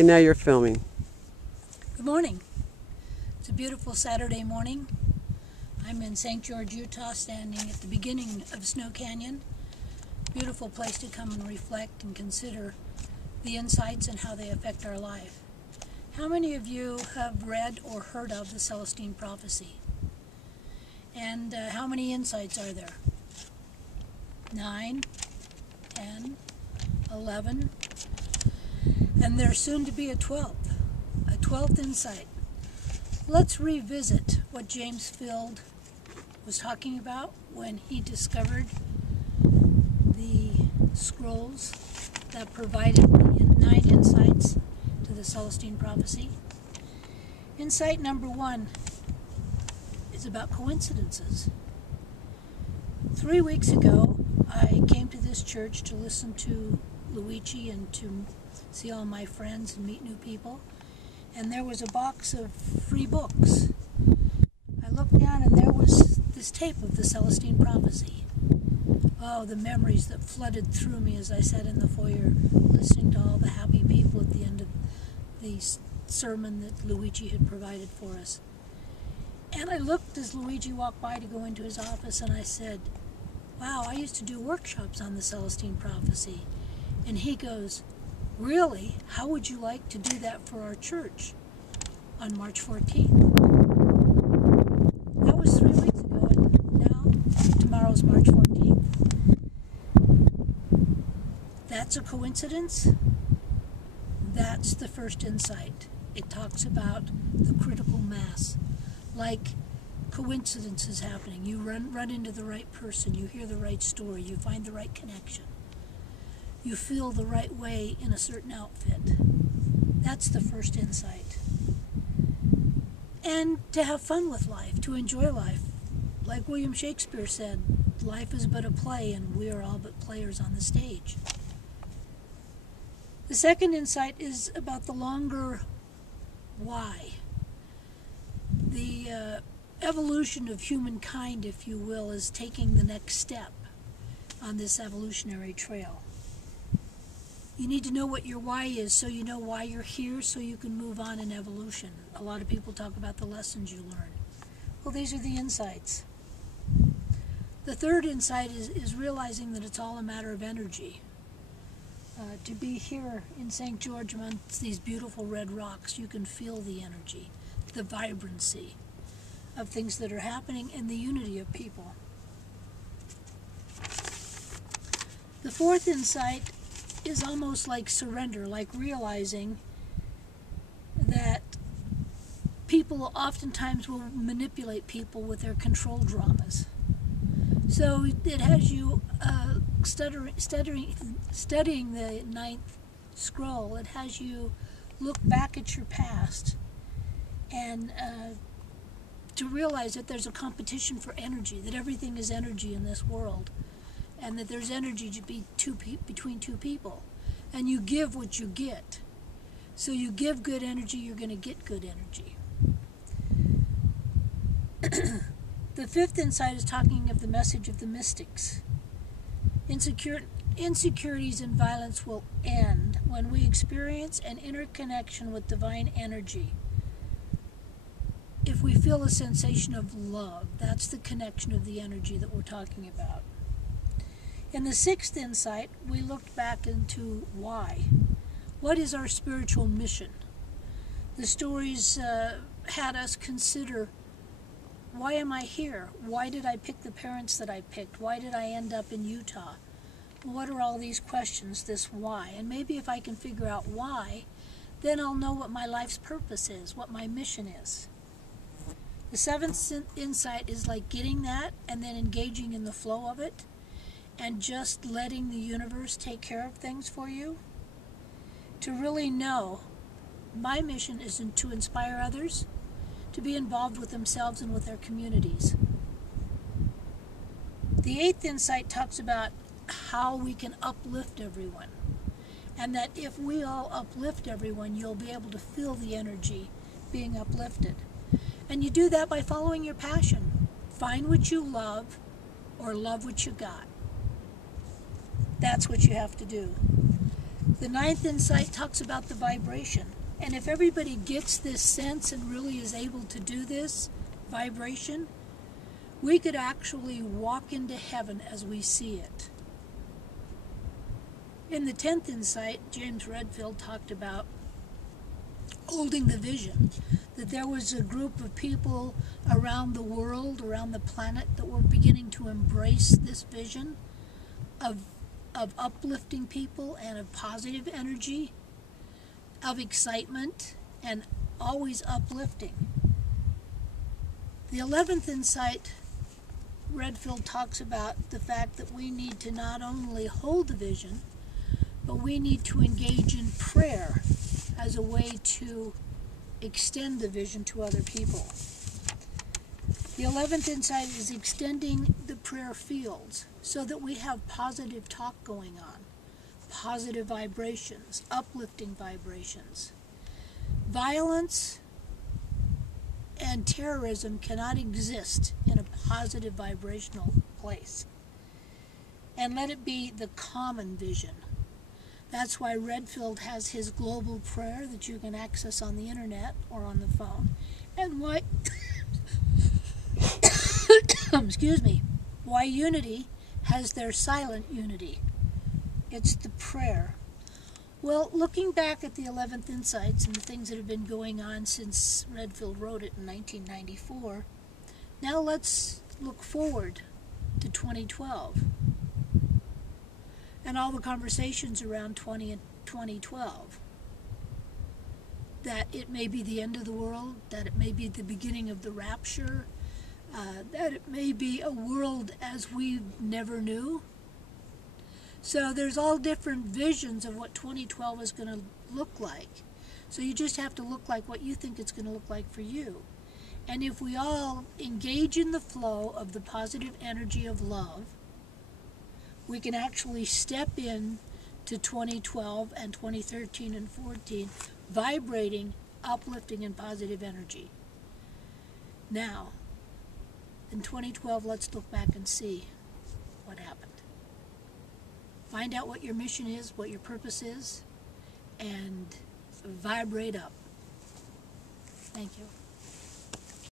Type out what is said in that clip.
Okay, now you're filming. Good morning. It's a beautiful Saturday morning. I'm in St. George, Utah, standing at the beginning of Snow Canyon. Beautiful place to come and reflect and consider the insights and how they affect our life. How many of you have read or heard of the Celestine prophecy? And how many insights are there? 9, 10, 11, and there's soon to be a 12th insight. Let's revisit what James Field was talking about when he discovered the scrolls that provided the 9 insights to the Celestine prophecy. Insight number 1 is about coincidences. 3 weeks ago, I came to this church to listen to Luigi and to see all my friends and meet new people. And there was a box of free books. I looked down and there was this tape of the Celestine prophecy. Oh, the memories that flooded through me as I sat in the foyer listening to all the happy people at the end of the sermon that Luigi had provided for us. And I looked as Luigi walked by to go into his office and I said, wow, I used to do workshops on the Celestine prophecy. And he goes, really? How would you like to do that for our church on March 14th? That was 3 weeks ago, and now tomorrow's March 14th. That's a coincidence? That's the first insight. It talks about the critical mass, like coincidences happening. You run into the right person, you hear the right story, you find the right connection. You feel the right way in a certain outfit. That's the first insight. And to have fun with life, to enjoy life. Like William Shakespeare said, life is but a play and we are all but players on the stage. The second insight is about the longer why. The evolution of humankind, if you will, is taking the next step on this evolutionary trail. You need to know what your why is so you know why you're here so you can move on in evolution. A lot of people talk about the lessons you learn. Well, these are the insights. The third insight is realizing that it's all a matter of energy. To be here in St. George amongst these beautiful red rocks, you can feel the energy, the vibrancy of things that are happening and the unity of people. The fourth insight is almost like surrender, like realizing that people oftentimes will manipulate people with their control dramas. So it has you studying the 9th scroll. It has you look back at your past and to realize that there's a competition for energy, that everything is energy in this world, and that there's energy to be between two people. And you give what you get. So you give good energy, you're going to get good energy. The fifth insight is talking of the message of the mystics. Insecurities and violence will end when we experience an inner connection with divine energy. If we feel a sensation of love, that's the connection of the energy that we're talking about. In the sixth insight, we looked back into why. What is our spiritual mission? The stories had us consider, why am I here? Why did I pick the parents that I picked? Why did I end up in Utah? What are all these questions, this why? And maybe if I can figure out why, then I'll know what my life's purpose is, what my mission is. The seventh insight is like getting that and then engaging in the flow of it, and just letting the universe take care of things for you. To really know, my mission is to inspire others to be involved with themselves and with their communities. The eighth insight talks about how we can uplift everyone. And that if we all uplift everyone, you'll be able to feel the energy being uplifted. And you do that by following your passion. Find what you love or love what you got. That's what you have to do. The 9th insight talks about the vibration. And if everybody gets this sense and really is able to do this vibration, we could actually walk into heaven as we see it. In the 10th insight, James Redfield talked about holding the vision, that there was a group of people around the world, around the planet, that were beginning to embrace this vision of uplifting people and of positive energy, of excitement, and always uplifting. The 11th insight, Redfield talks about the fact that we need to not only hold the vision, but we need to engage in prayer as a way to extend the vision to other people. The 11th insight is extending the prayer fields so that we have positive talk going on, positive vibrations, uplifting vibrations. Violence and terrorism cannot exist in a positive vibrational place. And let it be the common vision. That's why Redfield has his global prayer that you can access on the internet or on the phone. And why, excuse me, why Unity has their silent unity. It's the prayer. Well, looking back at the 11th insights and the things that have been going on since Redfield wrote it in 1994, now let's look forward to 2012 and all the conversations around 2012. That it may be the end of the world, that it may be the beginning of the rapture, that it may be a world as we never knew. So there's all different visions of what 2012 is going to look like. So you just have to look like what you think it's going to look like for you. And if we all engage in the flow of the positive energy of love, we can actually step in to 2012 and 2013 and 14 vibrating, uplifting, and positive energy. Now, in 2012, let's look back and see what happened. Find out what your mission is, what your purpose is, and vibrate up. Thank you.